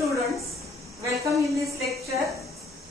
students, welcome in this lecture.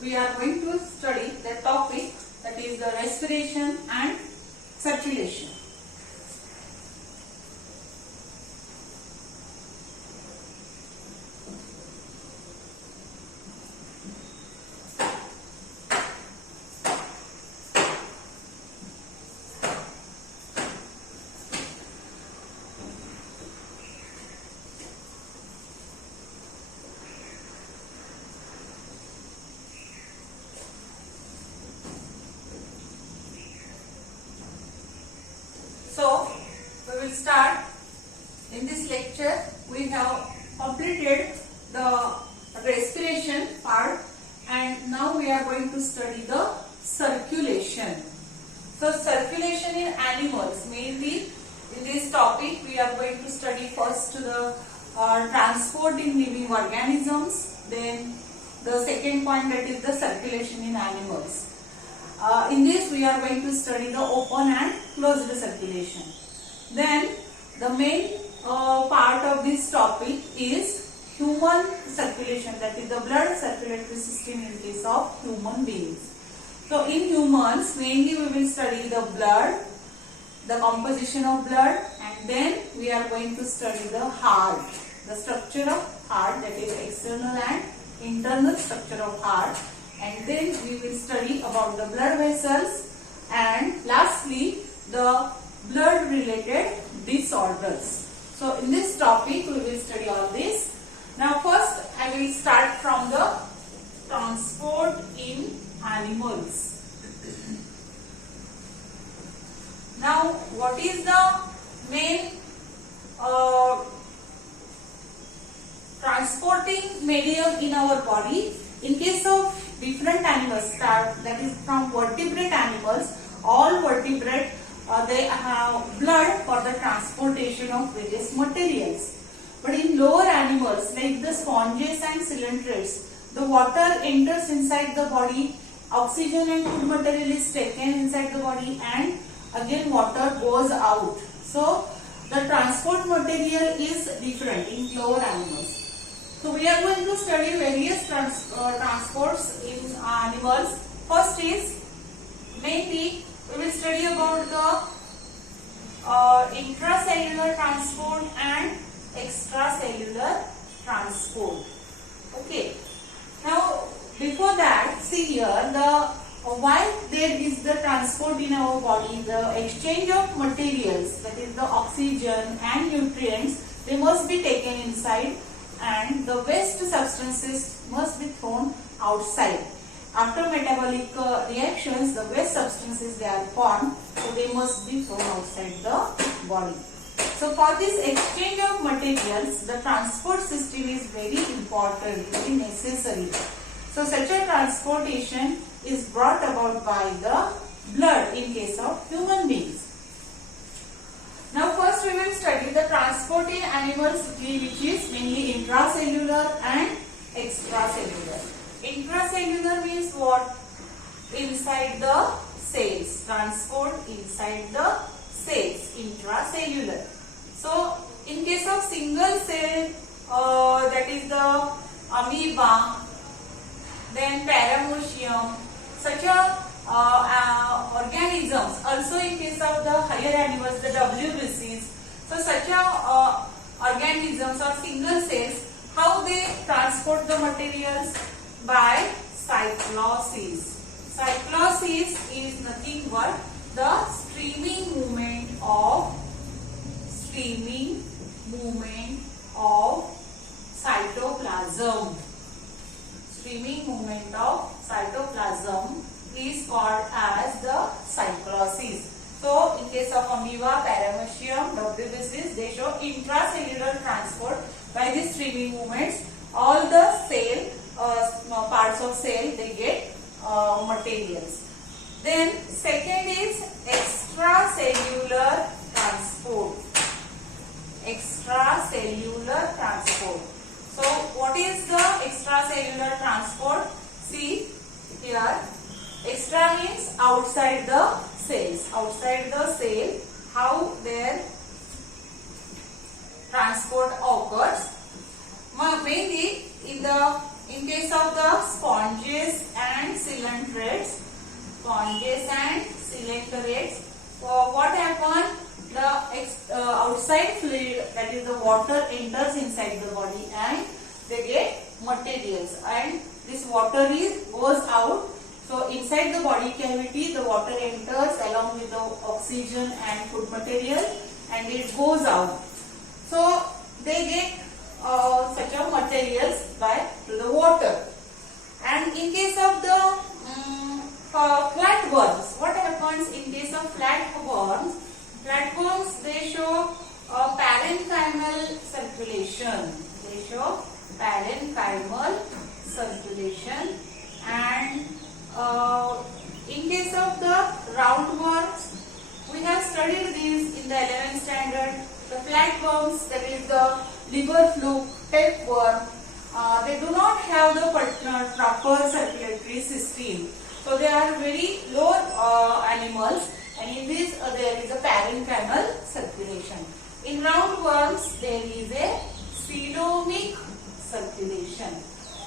We are going to study the topic that is the respiration and circulation. So, we will start. In this lecture, we have completed the respiration part and now we are going to study the circulation. So, circulation in animals, mainly in this topic we are going to study first the transport in living organisms, then the second point, that is the circulation in animals. In this we are going to study the open and closed circulation. Then the main part of this topic is human circulation, that is the blood circulatory system in case of human beings. So in humans mainly we will study the blood, the composition of blood, and then we are going to study the heart, the structure of heart, that is external and internal structure of heart. And then we will study about the blood vessels and lastly the blood related disorders. So in this topic we will study all this. Now first I will start from the transport in animals. Now what is the main transporting medium in our body? In case of different animals, that is from vertebrate animals, all vertebrate they have blood for the transportation of various materials. But in lower animals like the sponges and coeluroids, the water enters inside the body, oxygen and food material is taken inside the body, and again water goes out. So the transport material is different in lower animals. So we are going to study various transports in animals. First is mainly we will study about the intracellular transport and extracellular transport. Okay. Now before that, see here why there is the transport in our body, the exchange of materials, that is the oxygen and nutrients, they must be taken inside, and the waste substances must be thrown outside. After metabolic reactions, the waste substances they are formed, so they must be thrown outside the body. So for this exchange of materials, the transport system is very important, very necessary. So such a transportation is brought about by the blood in case of human beings. Now first we will study the transport in animals, which is mainly intracellular and extracellular. Intracellular means what? Inside the cells. Transport inside the cells. Intracellular. So in case of single cell, that is the amoeba, then paramecium, such a organisms, also in case of the higher animals, the WBCs. So such a organisms or single cells, how they transport the materials? By cyclosis. Cyclosis is nothing but the streaming movement of cytoplasm. Streaming movement of cytoplasm is called as the cyclosis. So in case of amoeba, paramecium, WBCs, they show intracellular transport by these streaming movements. All the cell parts of cell they get materials. Then second is extracellular transport. Extracellular transport. So what is the extracellular transport? See here, extra means outside the cells. Outside the cell, how their transport occurs. Mainly in in case of the sponges and ciliates, what happen? The outside fluid, that is the water, enters inside the body and they get materials, and this water goes out. So inside the body cavity, the water enters along with the oxygen and food material, and it goes out. So they get such a materials by to the water. And in case of the flatworms, what happens in case of flatworms? Flatworms, they show parenchymal circulation. And in case of the roundworms, we have studied these in the 11th standard. The flatworms, that is the liver fluke, tapeworm, they do not have the proper circulatory system. So they are very low animals, and in this there is a parenchymal circulation. In roundworms, there is a coelomic circulation.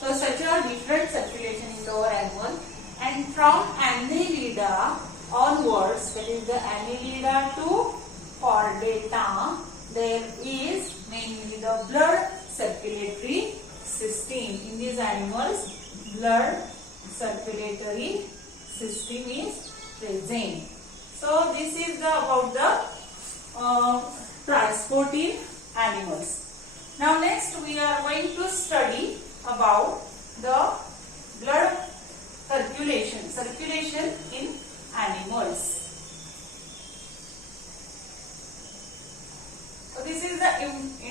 So such a different circulation in the animal. And from Annelida onwards, that is the Annelida to Chordata, there is mainly the blood circulatory system. In these animals, blood circulatory system is present. So this is about the transporting animals. Now next we are going to study about the blood circulation in animals. So this is the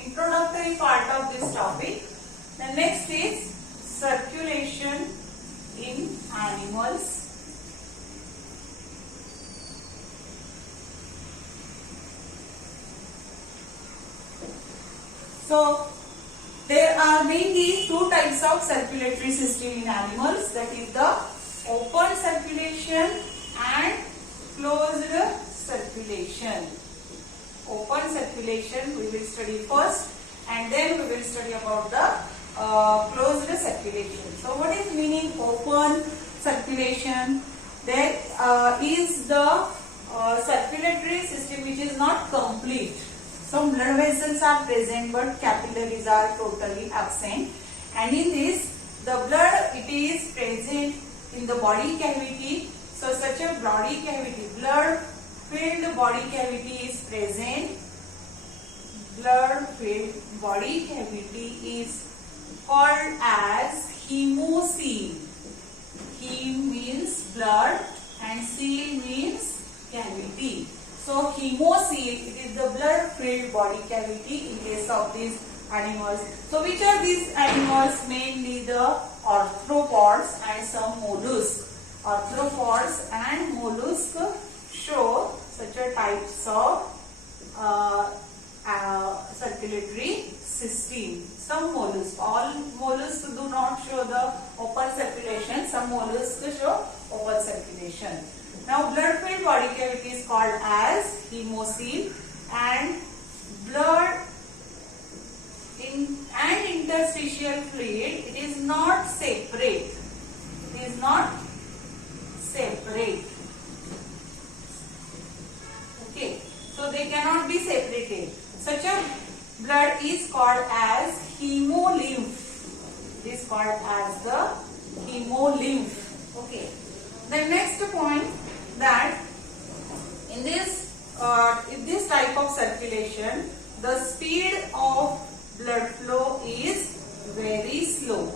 introductory part of this topic. The next is circulation in animals. So there are mainly two types of circulatory system in animals, that is the open circulation and closed circulation. Open circulation we will study first, and then we will study about the closed circulation. So what is meaning open circulation? There is the circulatory system which is not complete. Some blood vessels are present but capillaries are totally absent, and in this the blood, it is present in the body cavity. So such a body cavity, blood filled body cavity is present. Blood filled body cavity is called as hemocoel. Hem means blood and coel means cavity. So hemocoel, it is the blood filled body cavity in case of these animals. So which are these animals? Mainly the arthropods and some mollusks. Arthropods and mollusks show such a types of circulatory system. Some mollusks, all mollusks do not show the open circulation. Some mollusks show open circulation. Now blood filled body cavity is called as hemocoel, and blood and interstitial fluid, it is not separate. It is not separate. Okay, so they cannot be separated. Such a blood is called as hemolymph. It is called as the hemolymph. Okay. The next point, that in this type of circulation, the speed of blood flow is very slow.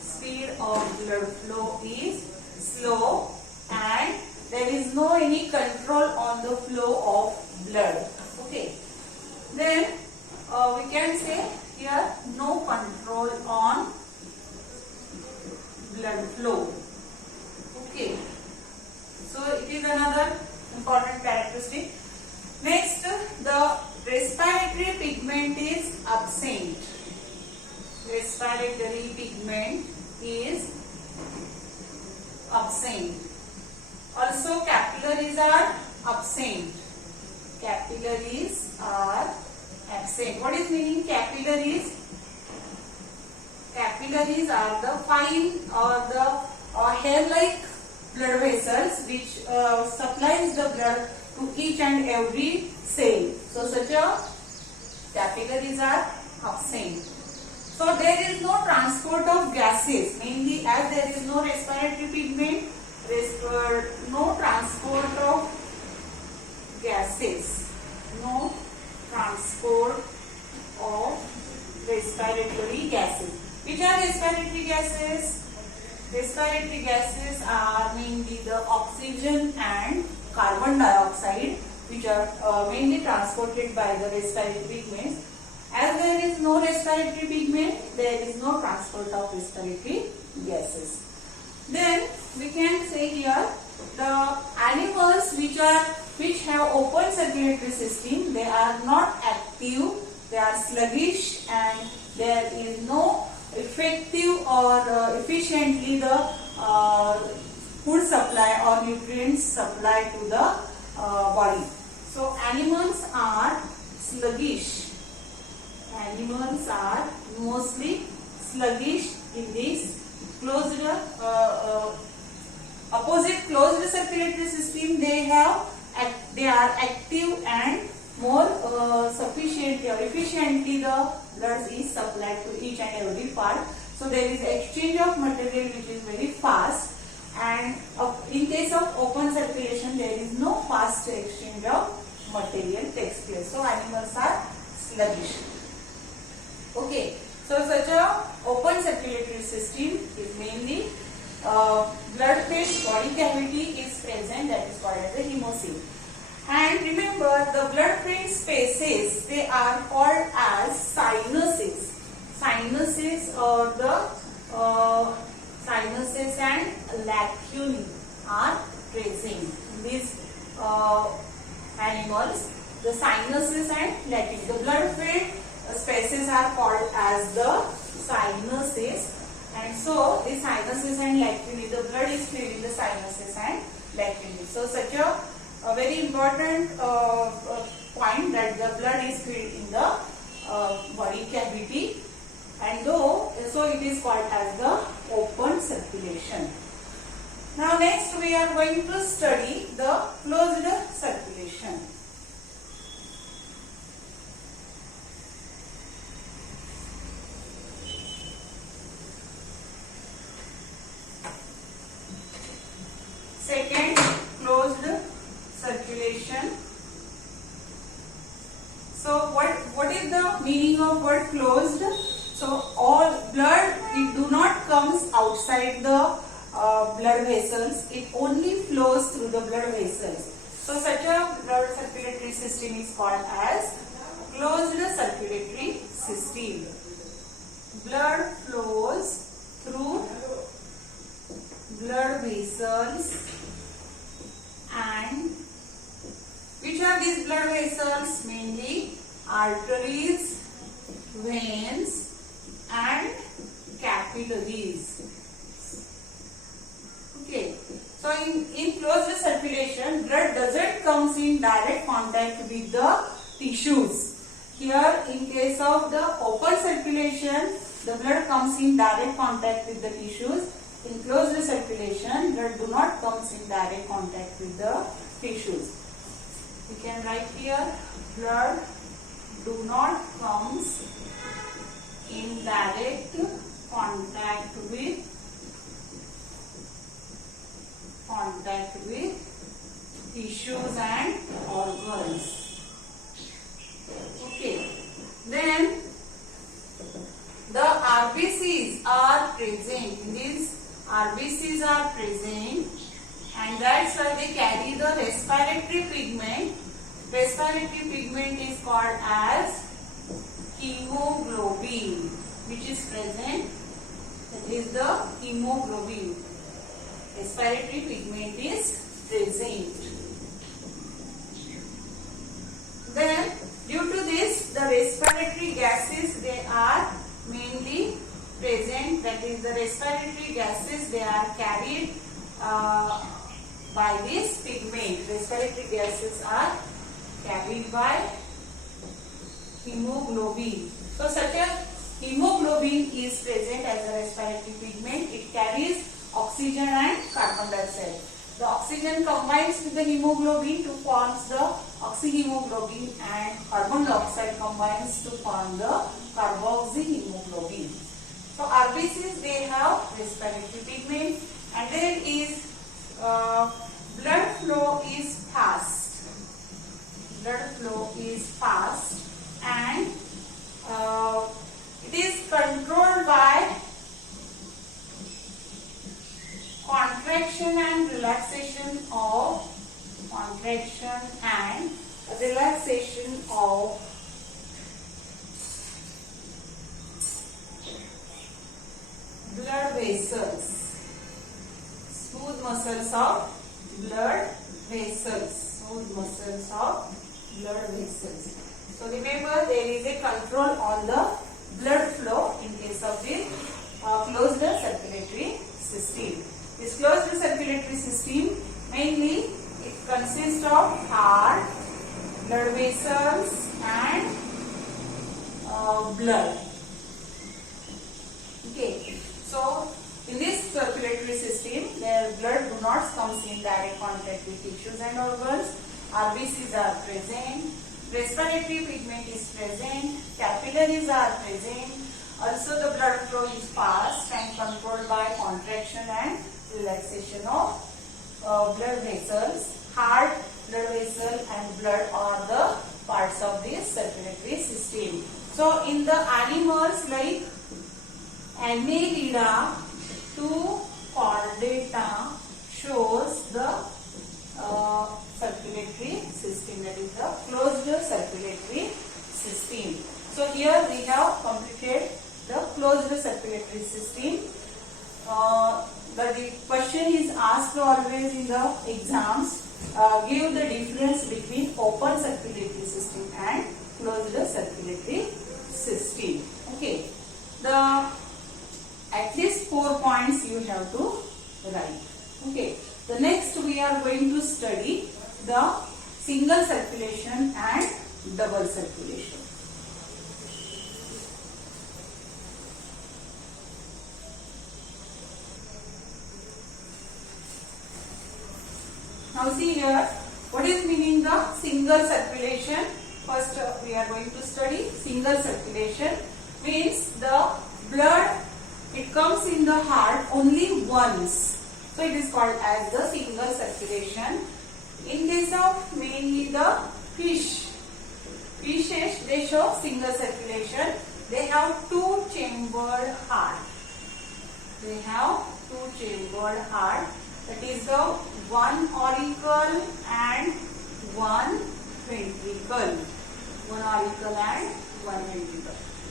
Speed of blood flow is slow, and there is no any control on the flow of blood. Okay. Then we can say here no control on blood flow. Okay. So it is another important characteristic. Next, the respiratory pigment is absent. Respiratory pigment is absent. Also capillaries are absent. Capillaries are absent. What is meaning capillaries? Capillaries capillaries are the fine or the hair-like blood vessels which supplies the blood to each and every cell. So such a capillaries are absent. So there is no transport of gases, mainly as there is no respiratory pigment, no transport of gases, no transport of respiratory gases. Which are respiratory gases? Respiratory gases are mainly the oxygen and carbon dioxide, which are mainly transported by the respiratory pigments. As there is no respiratory pigment, there is no transport of respiratory gases. Then we can say here the animals which have open circulatory system, they are not active, they are sluggish, and there is no effective or efficiently the food supply or nutrients supply to the body. So animals are sluggish. Animals are mostly sluggish in this closed opposite closed circulatory system. They are active and more sufficiently or efficiently the blood is supplied to each and every part. So there is exchange of material which is very fast, and in case of open circulation there is no fast exchange of material takes place. So animals are sluggish. Okay, so such a open circulatory system is mainly blood-filled body cavity is present, that is called as the hemocoel. And remember, the blood-filled spaces, they are called as sinuses. Sinuses or the sinuses and lacunae are present in these animals. The sinuses and lacunae, the blood-filled spaces are called as the sinuses, and so the sinuses and lacunae, the blood is filled in the sinuses and lacunae. So such a very important point that the blood is filled in the body cavity, and so it is called as the open circulation. Now next we are going to study the closed circulation. Second, closed circulation. So what is the meaning of word closed? So all blood, it do not comes outside the blood vessels, it only flows through the blood vessels. So such a blood circulatory system is called as closed circulatory system. Blood flows through blood vessels, and which are these blood vessels? Mainly arteries, veins and capillaries. Okay, so in closed circulation, blood doesn't comes in direct contact with the tissues. Here in case of the open circulation, the blood comes in direct contact with the tissues. In closed circulation, blood do not comes in direct contact with the tissues. We can write here, blood do not comes in direct contact with tissues and organs. Okay, then the RBCs are present. These RBCs are present, and that's why they carry the respiratory pigment. Respiratory pigment is called as hemoglobin, which is present. That is the hemoglobin. Respiratory pigment is present. Then, due to this, the respiratory gases, they are mainly present. That is, the respiratory gases, they are carried by this pigment. Respiratory gases are carried by hemoglobin. So such a hemoglobin is present as a respiratory pigment. It carries oxygen and carbon dioxide. The oxygen combines with the hemoglobin to form the oxyhemoglobin, and carbon dioxide combines to form the carboxyhemoglobin. So RBCs, they have respiratory pigment, and there is blood flow is fast. Blood flow is fast, and it is controlled by contraction and relaxation of blood vessels, smooth muscles of blood vessels, So remember, there is a control on the blood flow in case of the closed circulatory system. This closed circulatory system, mainly it consists of heart, blood vessels and blood. Okay, so in this circulatory system, their blood do not comes in direct contact with tissues and organs. RBCs are present, respiratory pigment is present, capillaries are present. Also, the blood flow is fast and controlled by contraction and relaxation of blood vessels. Heart, blood vessel and blood are the parts of this circulatory system. So, in the animals like Annelida to Chordata shows the circulatory system, that is the closed circulatory system. So, here we have completed the closed circulatory system. The question is asked always in the exams. Give the difference between open circulatory system and closed circulatory system. Okay. At least 4 points you have to write. Okay. The next we are going to study the single circulation and double circulation. Now see here, what is meaning the single circulation? First we are going to study single circulation. Means the blood, it comes in the heart only once. So it is called as the single circulation. In case of mainly the fishes, they show single circulation. They have two-chambered heart. That is the one auricle and one ventricle.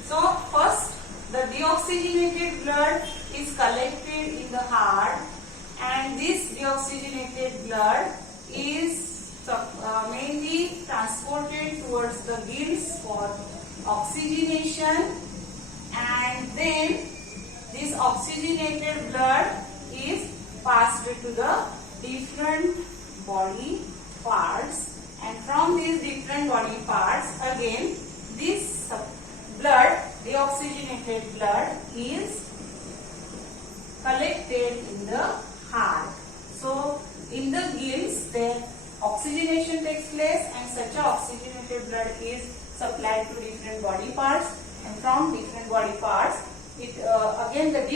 So first, the deoxygenated blood is collected in the heart, and this deoxygenated blood is mainly transported towards the gills for oxygenation, and then this oxygenated blood is passed to the different body parts, and from these different body parts again this blood, deoxygenated blood, is collected in the heart. So in the gills there oxygenation takes place, and such a oxygenated blood is supplied to different body parts, and from different body parts it again the